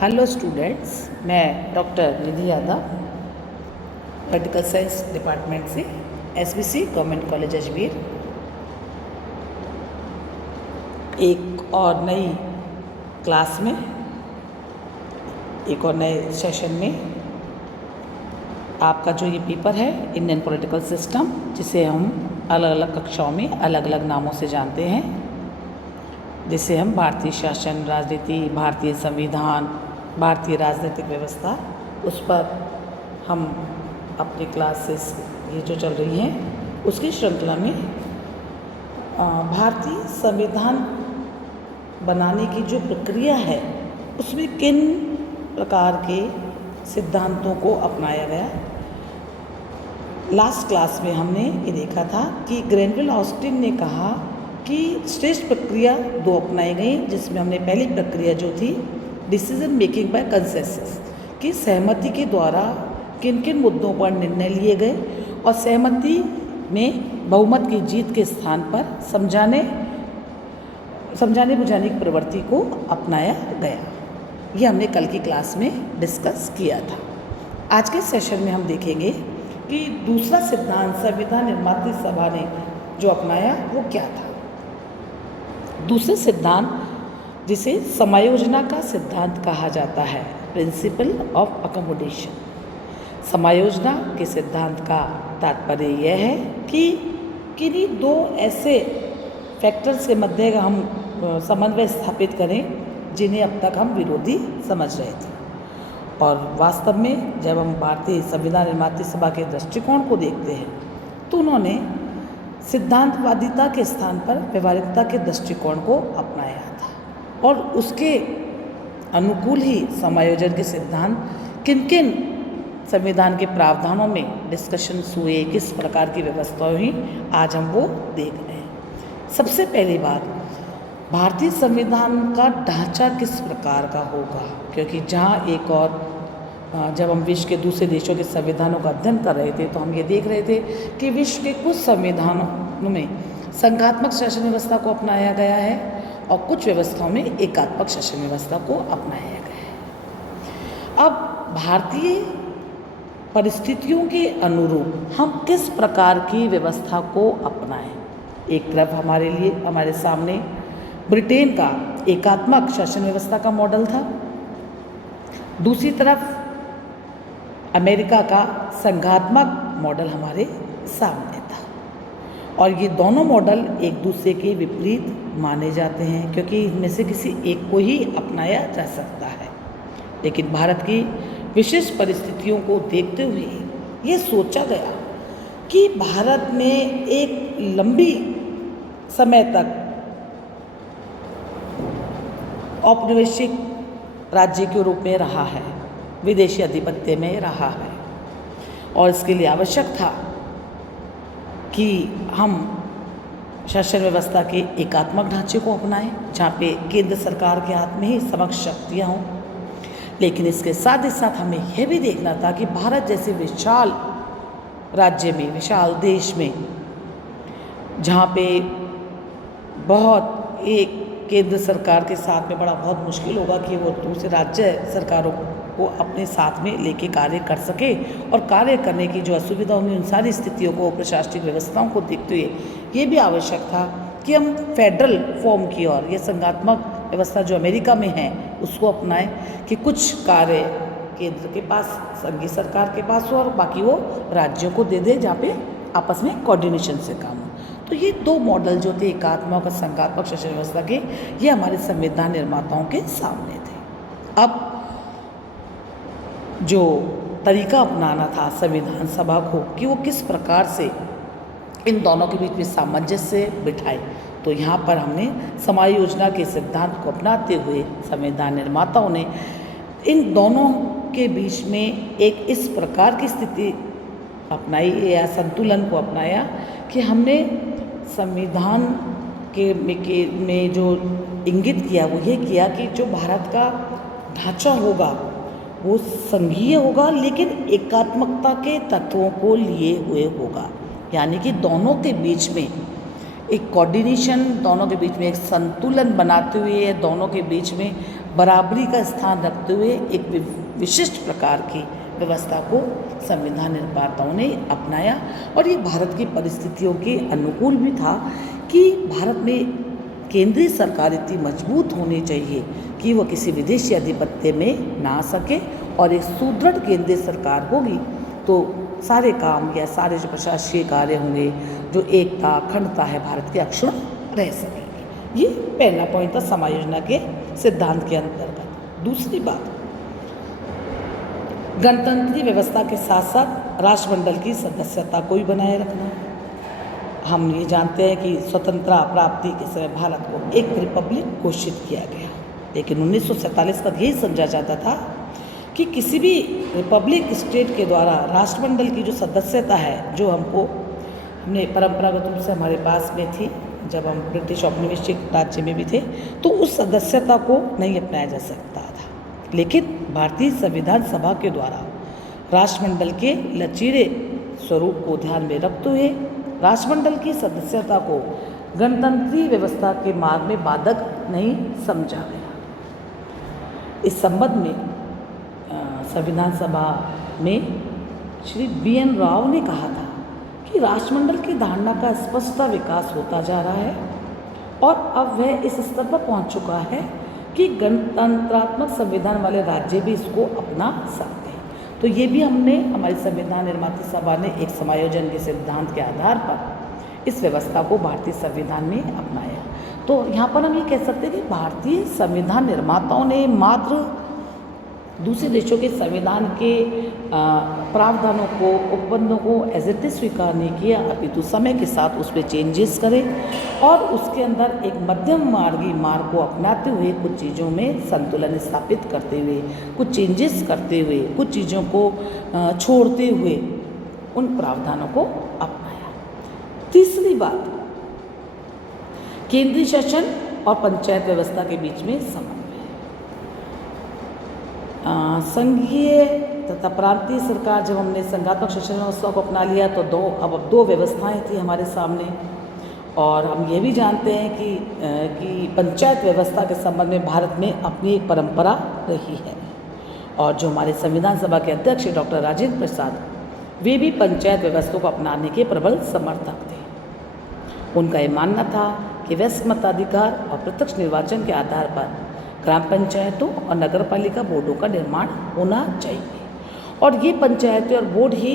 Hello students, मैं doctor निधि Yadav political science department से SBC government college Ajmer एक और नई क्लास में, एक और नए सेशन में आपका जो ये पेपर है इंडियन पॉलिटिकल सिस्टम, जिसे हम अलग अलग कक्षाओं में अलग अलग नामों से जानते हैं, जिसे हम भारतीय शासन, राजनीति, भारतीय संविधान, भारतीय राजनीतिक व्यवस्था, उस पर हम अपनी क्लासेस ये जो चल रही हैं उसकी श्रृंखला में भारतीय संविधान बनाने की जो प्रक्रिया है उसमें किन प्रकार के सिद्धांतों को अपनाया गया। लास्ट क्लास में हमने ये देखा था कि ग्रैनविल ऑस्टिन ने कहा कि श्रेष्ठ प्रक्रिया दो अपनाई गई, जिसमें हमने पहली प्रक्रिया जो थी डिसीजन मेकिंग बाय कंसेंसस, कि सहमति के द्वारा किन किन मुद्दों पर निर्णय लिए गए और सहमति में बहुमत की जीत के स्थान पर समझाने बुझाने की प्रवृत्ति को अपनाया गया। ये हमने कल की क्लास में डिस्कस किया था। आज के सेशन में हम देखेंगे कि दूसरा सिद्धांत संविधान निर्माता सभा ने जो अपनाया वो क्या था। दूसरे सिद्धांत, जिसे समायोजना का सिद्धांत कहा जाता है, प्रिंसिपल ऑफ अकोमोडेशन। समायोजना के सिद्धांत का तात्पर्य यह है कि किन्हीं दो ऐसे फैक्टर्स के मध्य हम समन्वय स्थापित करें जिन्हें अब तक हम विरोधी समझ रहे थे, और वास्तव में जब हम भारतीय संविधान निर्माता सभा के दृष्टिकोण को देखते हैं तो उन्होंने सिद्धांतवादिता के स्थान पर व्यवहारिकता के दृष्टिकोण को अपनाया था, और उसके अनुकूल ही समायोजन के सिद्धांत किन किन संविधान के प्रावधानों में डिस्कशंस हुए, किस प्रकार की व्यवस्था हुई, आज हम वो देख रहे हैं। सबसे पहली बात, भारतीय संविधान का ढांचा किस प्रकार का होगा, क्योंकि जहाँ एक और जब हम विश्व के दूसरे देशों के संविधानों का अध्ययन कर रहे थे तो हम ये देख रहे थे कि विश्व के कुछ संविधानों में संघात्मक शासन व्यवस्था को अपनाया गया है और कुछ व्यवस्थाओं में एकात्मक शासन व्यवस्था को अपनाया गया है। अब भारतीय परिस्थितियों के अनुरूप हम किस प्रकार की व्यवस्था को अपनाएं। एक तरफ हमारे लिए, हमारे सामने ब्रिटेन का एकात्मक शासन व्यवस्था का मॉडल था, दूसरी तरफ अमेरिका का संघात्मक मॉडल हमारे सामने था, और ये दोनों मॉडल एक दूसरे के विपरीत माने जाते हैं क्योंकि इनमें से किसी एक को ही अपनाया जा सकता है। लेकिन भारत की विशेष परिस्थितियों को देखते हुए ये सोचा गया कि भारत में एक लंबी समय तक औपनिवेशिक राज्य के रूप में रहा है, विदेशी आधिपत्य में रहा है, और इसके लिए आवश्यक था कि हम शासन व्यवस्था के एकात्मक ढांचे को अपनाएं जहाँ पे केंद्र सरकार के हाथ में ही समस्त शक्तियाँ हों। लेकिन इसके साथ ही साथ हमें यह भी देखना था कि भारत जैसे विशाल राज्य में, विशाल देश में, जहाँ पे बहुत एक केंद्र सरकार के साथ में बहुत मुश्किल होगा कि वो दूसरे राज्य सरकारों को अपने साथ में लेके कार्य कर सके, और कार्य करने की जो असुविधा होंगी उन सारी स्थितियों को, प्रशासनिक व्यवस्थाओं को देखते हुए ये भी आवश्यक था कि हम फेडरल फॉर्म की ओर, ये संघात्मक व्यवस्था जो अमेरिका में है उसको अपनाएं कि कुछ कार्य केंद्र के पास, संघीय सरकार के पास हो और बाकी वो राज्यों को दे दे, जहाँ पे आपस में कोऑर्डिनेशन से काम हो। तो ये दो मॉडल जो थे एकात्मक और संघात्मक शासन व्यवस्था के, ये हमारे संविधान निर्माताओं के सामने थे। अब जो तरीका अपनाना था संविधान सभा को कि वो किस प्रकार से इन दोनों के बीच में सामंजस्य बिठाए, तो यहाँ पर हमने समायोजना के सिद्धांत को अपनाते हुए संविधान निर्माताओं ने इन दोनों के बीच में एक इस प्रकार की स्थिति अपनाई या संतुलन को अपनाया कि हमने संविधान में जो इंगित किया वो ये किया कि जो भारत का ढांचा होगा वो संघीय होगा, लेकिन एकात्मकता के तत्वों को लिए हुए होगा, यानी कि दोनों के बीच में एक कोऑर्डिनेशन, दोनों के बीच में एक संतुलन बनाते हुए, दोनों के बीच में बराबरी का स्थान रखते हुए एक विशिष्ट प्रकार की व्यवस्था को संविधान निर्माताओं ने अपनाया। और ये भारत की परिस्थितियों के अनुकूल भी था कि भारत में केंद्रीय सरकार इतनी मजबूत होनी चाहिए कि वो किसी विदेशी आधिपत्य में ना आ सके, और एक सुदृढ़ केंद्रीय सरकार होगी तो सारे काम या सारे जो प्रशासकीय कार्य होंगे, जो एकता अखंडता है भारत के, अक्षुण्ण रह सकेंगे। ये पहला पॉइंट था समायोजना के सिद्धांत के अंतर्गत। दूसरी बात, गणतंत्रीय व्यवस्था के साथ साथ राष्ट्रमंडल की सदस्यता को भी बनाए रखना। हम ये जानते हैं कि स्वतंत्रता प्राप्ति के समय भारत को एक रिपब्लिक घोषित किया गया, लेकिन 1947 तक यही समझा जाता था कि किसी भी रिपब्लिक स्टेट के द्वारा राष्ट्रमंडल की जो सदस्यता है, जो हमने परंपरागत रूप से हमारे पास में थी जब हम ब्रिटिश औपनिवेशिक राज्य में भी थे, तो उस सदस्यता को नहीं अपनाया जा सकता था। लेकिन भारतीय संविधान सभा के द्वारा राष्ट्रमंडल के लचीले स्वरूप को ध्यान में रखते हुए राष्ट्रमंडल की सदस्यता को गणतंत्रीय व्यवस्था के मार्ग में बाधक नहीं समझा गया। इस संबंध में संविधान सभा में श्री BN राव ने कहा था कि राष्ट्रमंडल की धारणा का स्पष्टता विकास होता जा रहा है और अब वह इस स्तर पर पहुंच चुका है कि गणतंत्रात्मक संविधान वाले राज्य भी इसको अपना सकते हैं। तो ये भी हमने हमारी संविधान निर्माता सभा ने एक समायोजन के सिद्धांत के आधार पर इस व्यवस्था को भारतीय संविधान में अपनाया। तो यहाँ पर हम ये कह सकते हैं कि भारतीय संविधान निर्माताओं ने मात्र दूसरे देशों के संविधान के प्रावधानों को, उपबंधों को एज इट इज स्वीकार नहीं किया, अपितु समय के साथ उस पर चेंजेस करे और उसके अंदर एक मध्यम मार्ग को अपनाते हुए कुछ चीज़ों में संतुलन स्थापित करते हुए, कुछ चेंजेस करते हुए, कुछ चीज़ों को छोड़ते हुए उन प्रावधानों को अपनाया। तीसरी बात, केंद्रीय शासन और पंचायत व्यवस्था के बीच में समन्वय। संघीय तथा प्रांतीय सरकार, जब हमने संघात्मक शासन व्यवस्था को अपना लिया तो अब दो व्यवस्थाएं थी हमारे सामने। और हम ये भी जानते हैं कि पंचायत व्यवस्था के संबंध में भारत में अपनी एक परंपरा रही है, और जो हमारे संविधान सभा के अध्यक्ष डॉक्टर राजेंद्र प्रसाद, वे भी पंचायत व्यवस्था को अपनाने के प्रबल समर्थक थे। उनका ये मानना था कि वयस्क मताधिकार और प्रत्यक्ष निर्वाचन के आधार पर ग्राम पंचायतों और नगरपालिका बोर्डों का निर्माण होना चाहिए, और ये पंचायतें और बोर्ड ही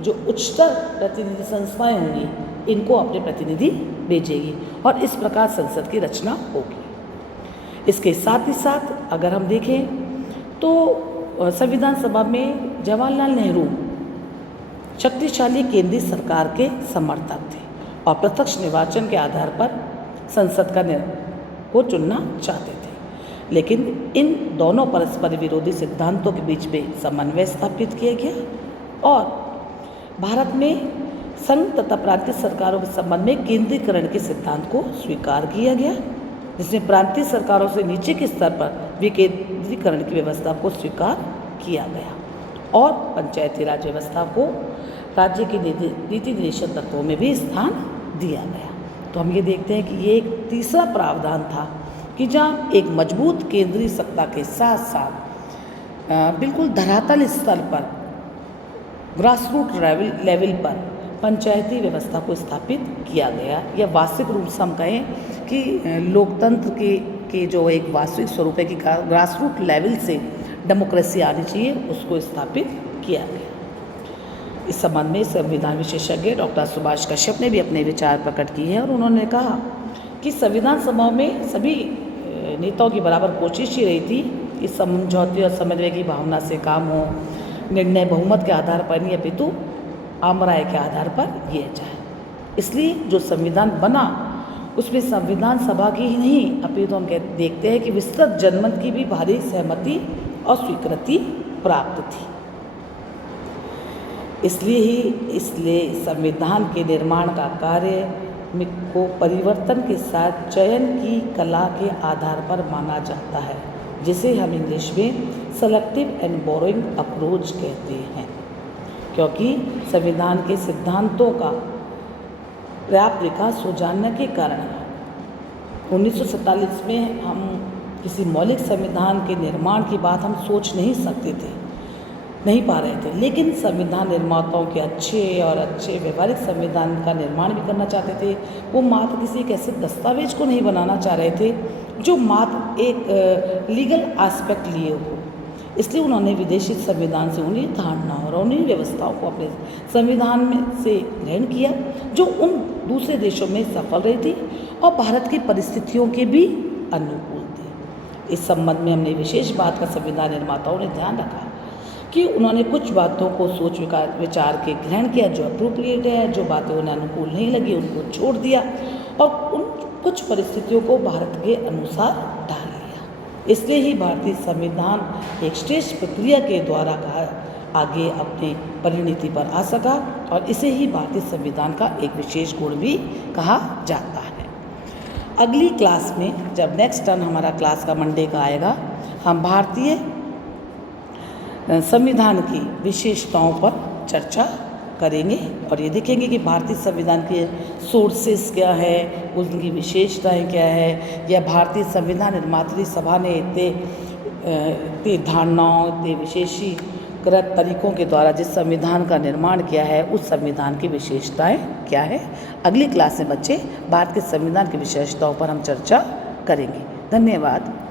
जो उच्चतर प्रतिनिधि संस्थाएं होंगी, इनको अपने प्रतिनिधि भेजेगी और इस प्रकार संसद की रचना होगी। इसके साथ ही साथ अगर हम देखें तो संविधान सभा में जवाहरलाल नेहरू शक्तिशाली केंद्रीय सरकार के समर्थक थे और प्रत्यक्ष निर्वाचन के आधार पर संसद को चुनना चाहते थे। लेकिन इन दोनों परस्पर विरोधी सिद्धांतों के बीच में समन्वय स्थापित किया गया और भारत में संघ तथा प्रांतीय सरकारों के संबंध में केंद्रीकरण के सिद्धांत को स्वीकार किया गया, जिसमें प्रांतीय सरकारों से नीचे के स्तर पर विकेंद्रीकरण की व्यवस्था को स्वीकार किया गया और पंचायती राज व्यवस्था को राज्य के नीति निर्देशक तत्वों में भी स्थान दिया गया। तो हम ये देखते हैं कि ये एक तीसरा प्रावधान था कि जहाँ एक मजबूत केंद्रीय सत्ता के साथ साथ बिल्कुल धरातल स्तर पर, ग्रासरूट लेवल पर पंचायती व्यवस्था को स्थापित किया गया, या वास्तविक रूप से हम कहें कि लोकतंत्र के जो एक वास्तविक स्वरूप है कि ग्रासरूट लेवल से डेमोक्रेसी आनी चाहिए, उसको स्थापित किया गया। इस संबंध में संविधान विशेषज्ञ डॉक्टर सुभाष कश्यप ने भी अपने विचार प्रकट किए हैं और उन्होंने कहा कि संविधान सभा में सभी नेताओं की बराबर कोशिश ही रही थी कि समझौते और समन्वय की भावना से काम हो, निर्णय बहुमत के आधार पर नहीं अपितु आम राय के आधार पर किया जाए। इसलिए जो संविधान बना उसमें संविधान सभा की ही नहीं अपितु हम देखते हैं कि विस्तृत जनमत की भी भारी सहमति और स्वीकृति प्राप्त थी। इसलिए संविधान के निर्माण का कार्य को परिवर्तन के साथ चयन की कला के आधार पर माना जाता है, जिसे हम इंग्लिश में सेलेक्टिव एंड बोरोइंग अप्रोच कहते हैं, क्योंकि संविधान के सिद्धांतों का पर्याप्त विकास हो जाने के कारण 1947 में हम किसी मौलिक संविधान के निर्माण की बात हम सोच नहीं पा रहे थे, लेकिन संविधान निर्माताओं के अच्छे व्यवहारिक संविधान का निर्माण भी करना चाहते थे। वो मात्र किसी एक ऐसे दस्तावेज को नहीं बनाना चाह रहे थे जो मात्र एक लीगल एस्पेक्ट लिए हो। इसलिए उन्होंने विदेशी संविधान से उन्हीं धारणाओं और उन्हीं व्यवस्थाओं को अपने संविधान में से ग्रहण किया जो उन दूसरे देशों में सफल रही थी और भारत की परिस्थितियों के भी अनुकूल थी। इस संबंध में हमने विशेष बात का संविधान निर्माताओं ने ध्यान रखा कि उन्होंने कुछ बातों को सोच विचार के ग्रहण किया जो अप्रोप्रिएट है, जो बातें उन्हें अनुकूल नहीं लगी उनको छोड़ दिया और उन कुछ परिस्थितियों को भारत के अनुसार ढाल लिया। इसलिए ही भारतीय संविधान एक श्रेष्ठ प्रक्रिया के द्वारा आगे अपने परिणति पर आ सका और इसे ही भारतीय संविधान का एक विशेष गुण भी कहा जाता है। अगली क्लास में जब नेक्स्ट टर्न हमारा क्लास का मंडे का आएगा, हम भारतीय संविधान की विशेषताओं पर चर्चा करेंगे और ये देखेंगे कि भारतीय संविधान के सोर्सेस क्या है, उनकी विशेषताएं क्या है, या भारतीय संविधान निर्मात्री सभा ने इतने धारणाओं, इतने विशेषीकृत तरीकों के द्वारा जिस संविधान का निर्माण किया है उस संविधान की विशेषताएं क्या है। अगली क्लास में बच्चे भारत के संविधान की विशेषताओं पर हम चर्चा करेंगे। धन्यवाद।